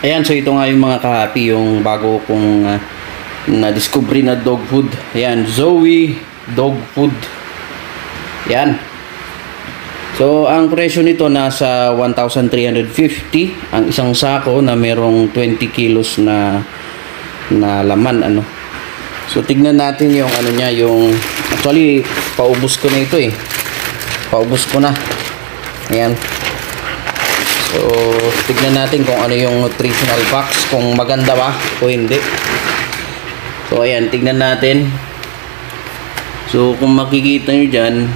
Ayan, so ito nga yung mga kahapi, yung bago kong na-discovery na dog food. Ayan, Zoe dog food. Ayan. So, ang presyo nito nasa 1,350 ang isang sako na merong 20 kilos na laman, ano. So, tignan natin yung ano niya, yung actually paubos ko na ito eh. Paubos ko na. Ayan. So, tignan natin kung ano yung nutritional facts, kung maganda ba o hindi. So, ayan, tignan natin. So, kung makikita nyo dyan,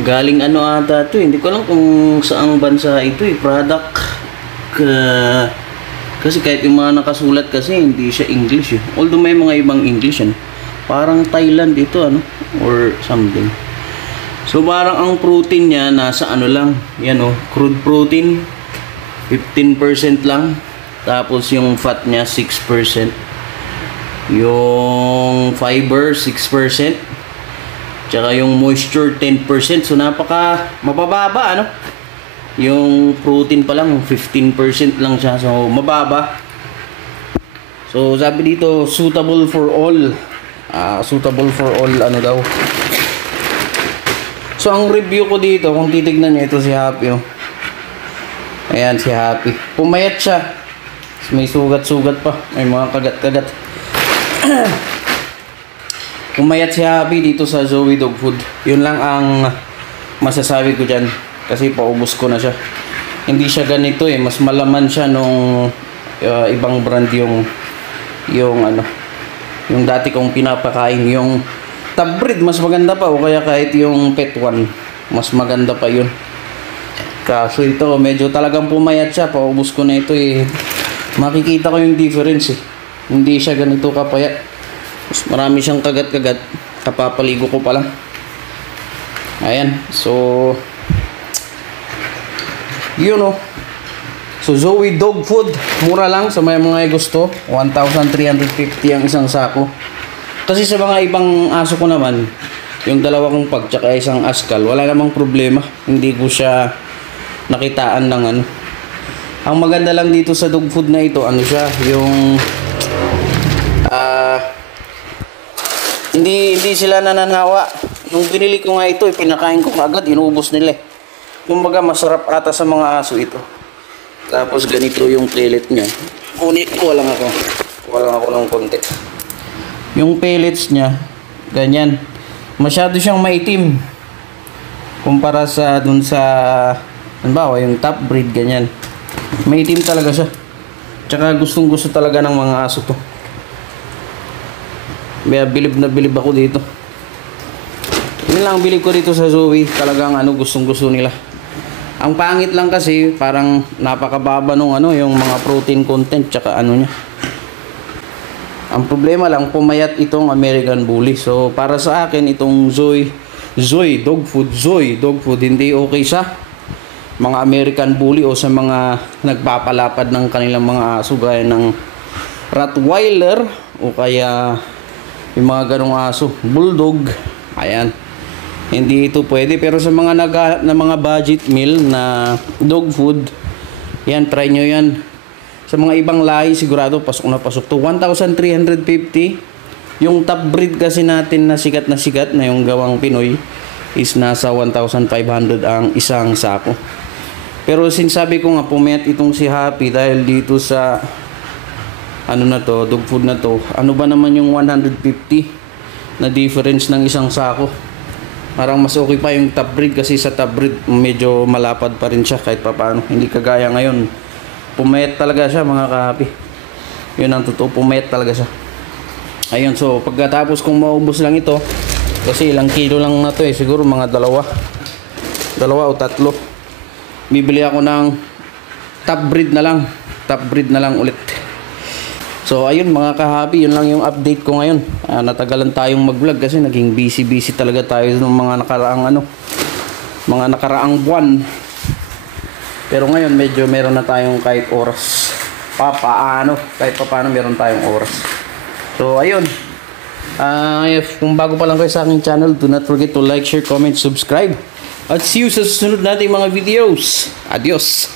galing ano ata ito, hindi ko alam kung saang bansa ito eh, product. Kasi kahit yung mga nakasulat kasi, hindi siya English eh. Although may mga ibang English yan. Parang Thailand ito, ano, or something. So parang ang protein niya nasa ano lang, yan o, crude protein 15% lang, tapos yung fat niya 6%, yung fiber 6%, tsaka yung moisture 10%. So napaka mabababa, ano, yung protein pa lang 15% lang siya, so mababa. So sabi dito suitable for all, ano daw. So, ang review ko dito, kung titignan nyo, ito si Happy, oh. Ayan, si Happy. Pumayat siya. May sugat-sugat pa. May mga kagat-kagat. Pumayat si Happy dito sa Zoe Dog Food. Yun lang ang masasabi ko dyan. Kasi paubos ko na siya. Hindi siya ganito eh. Mas malaman siya nung ibang brand yung ano, yung dati kong pinapakain. Yung top breed, mas maganda pa, o kaya kahit yung pet one, mas maganda pa yun. Kaso ito, medyo talagang pumayat siya. Paubos ko na ito eh. Makikita ko yung difference eh. Hindi siya ganito kapayat. Mas marami siyang kagat-kagat. Kapapaligo ko pa lang. Ayan, so yun o. So Zoe Dog Food, mura lang sa may mga gusto. 1,350 ang isang sako. Kasi sa mga ibang aso ko naman, yung dalawa kong pag tsaka isang askal, wala namang problema. Hindi ko siya nakitaan ng ano. Ang maganda lang dito sa dog food na ito, ano siya, yung hindi sila nananawa. Nung binili ko nga ito, pinakain ko agad, inubos nila eh. Kumbaga masarap ata sa mga aso ito. Tapos ganito yung pellet niya. Kuha lang ako ng konti. Yung pellets niya, ganyan. Masyado siyang maitim. Kumpara sa dun sa, halimbawa, yung top breed, ganyan. Maitim talaga siya. Tsaka gustong gusto talaga ng mga aso to. Kaya bilib na bilib ako dito. Yun lang bilib ko dito sa Zoe. Talagang ano, gustong gusto nila. Ang pangit lang kasi, parang napakababa nung ano, yung mga protein content, tsaka ano niya. Ang problema lang, pumayat itong American Bully. So, para sa akin, itong Zoe Dog Food, hindi okay sa mga American Bully o sa mga nagpapalapad ng kanilang mga aso gaya ng Rottweiler o kaya yung mga ganong aso, Bulldog. Ayan. Hindi ito pwede. Pero sa mga na mga budget meal na dog food, yan, try nyo yan. Sa mga ibang lahi, sigurado pasok na pasok to. 1,350. Yung top breed kasi natin na sikat na yung gawang Pinoy is nasa 1,500 ang isang sako. Pero sinasabi ko nga, pumayat itong si Happy dahil dito sa ano na to, dog food na to. Ano ba naman yung 150 na difference ng isang sako? Parang mas okay pa yung top breed kasi sa top breed medyo malapad pa rin siya kahit papaano. Hindi kagaya ngayon. Pumayat talaga siya mga kahapi. Yun ang totoo, pumayat talaga siya. Ayun, so pagkatapos kung maubos lang ito, kasi ilang kilo lang na to eh, siguro mga dalawa o tatlo. Bibili ako ng top breed na lang ulit. So ayun mga kahapi, yun lang yung update ko ngayon. Natagalan tayong mag-vlog kasi naging busy talaga tayo ng mga nakaraang buwan. Pero ngayon medyo meron na tayong kahit oras. Kahit papaano meron tayong oras. So ayun. If kung bago pa lang kayo sa aking channel, do not forget to like, share, comment, subscribe. At see you sa susunod nating mga videos. Adios!